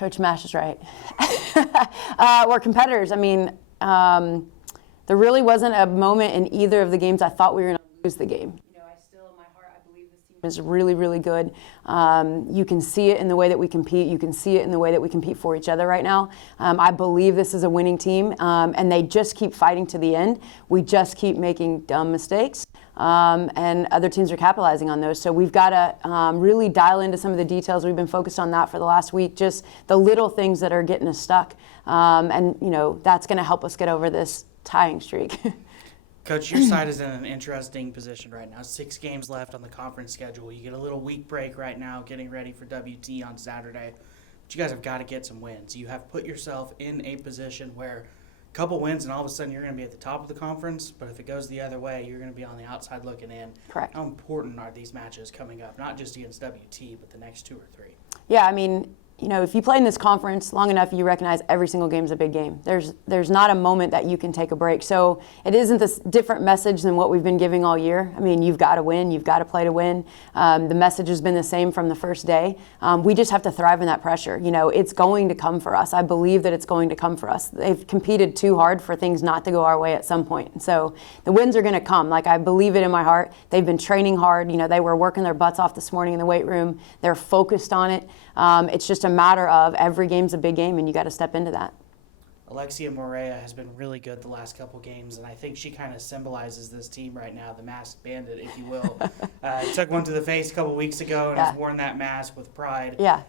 Coach Mash is right. We're competitors. I mean, there really wasn't a moment in either of the games I thought we were going to lose the game. I still, in my heart, I believe this team is really, really good. You can see it in the way that we compete. You can see it in the way that we compete for each other right now. I believe this is a winning team, and they just keep fighting to the end. We just keep making dumb mistakes. And other teams are capitalizing on those. So we've got to really dial into some of the details. We've been focused on that for the last week, just the little things that are getting us stuck. And, that's going to help us get over this tying streak. Coach, your side is in an interesting position right now. 6 games left on the conference schedule. You get a little week break right now getting ready for WT on Saturday. But you guys have got to get some wins. You have put yourself in a position where a couple wins and all of a sudden you're going to be at the top of the conference, but if it goes the other way, you're going to be on the outside looking in. Correct. How important are these matches coming up, not just against WT, but the next 2 or 3? Yeah, I mean, if you play in this conference long enough, you recognize every single game is a big game. There's not a moment that you can take a break. So it isn't this different message than what we've been giving all year. I mean, you've got to win. You've got to play to win. The message has been the same from the first day. We just have to thrive in that pressure. It's going to come for us. I believe that it's going to come for us. They've competed too hard for things not to go our way at some point. And so the wins are going to come. Like, I believe it in my heart. They've been training hard. They were working their butts off this morning in the weight room. They're focused on it. It's just a matter of every game's a big game, and you got to step into that. Alexia Morea has been really good the last couple games, and I think she kind of symbolizes this team right now, the masked bandit, if you will. Took one to the face a couple weeks ago and has worn that mask with pride. Yeah.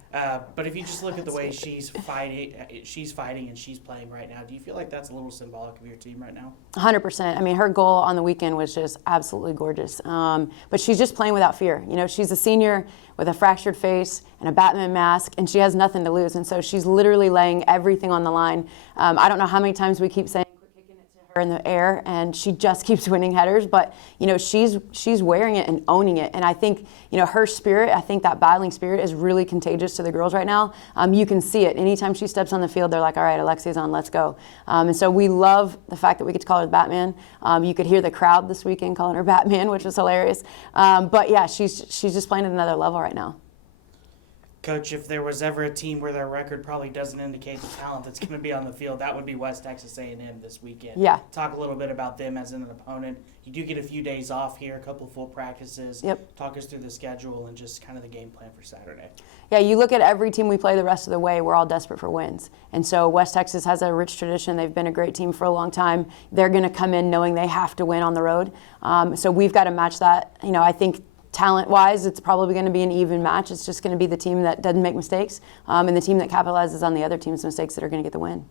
But if you just look at the way she's fighting and she's playing right now, do you feel like that's a little symbolic of your team right now? 100%. I mean, her goal on the weekend was just absolutely gorgeous. But she's just playing without fear. She's a senior with a fractured face and a Batman mask, and she has nothing to lose. And so she's literally laying everything on the line. I don't know how many times we keep saying, quit kicking it to her in the air, and she just keeps winning headers. But, she's wearing it and owning it. And I think, her spirit, I think that battling spirit is really contagious to the girls right now. You can see it. Anytime she steps on the field, they're like, all right, Alexia's on, let's go. And so we love the fact that we get to call her Batman. You could hear the crowd this weekend calling her Batman, which was hilarious. But, yeah, she's just playing at another level right now. Coach, if there was ever a team where their record probably doesn't indicate the talent that's going to be on the field, that would be West Texas A&M this weekend. Yeah. Talk a little bit about them as an opponent. You do get a few days off here, a couple of full practices. Yep. Talk us through the schedule and just kind of the game plan for Saturday. Yeah, you look at every team we play the rest of the way, we're all desperate for wins. And so West Texas has a rich tradition. They've been a great team for a long time. They're going to come in knowing they have to win on the road. So we've got to match that. I think talent-wise, it's probably going to be an even match. It's just going to be the team that doesn't make mistakes and the team that capitalizes on the other team's mistakes that are going to get the win.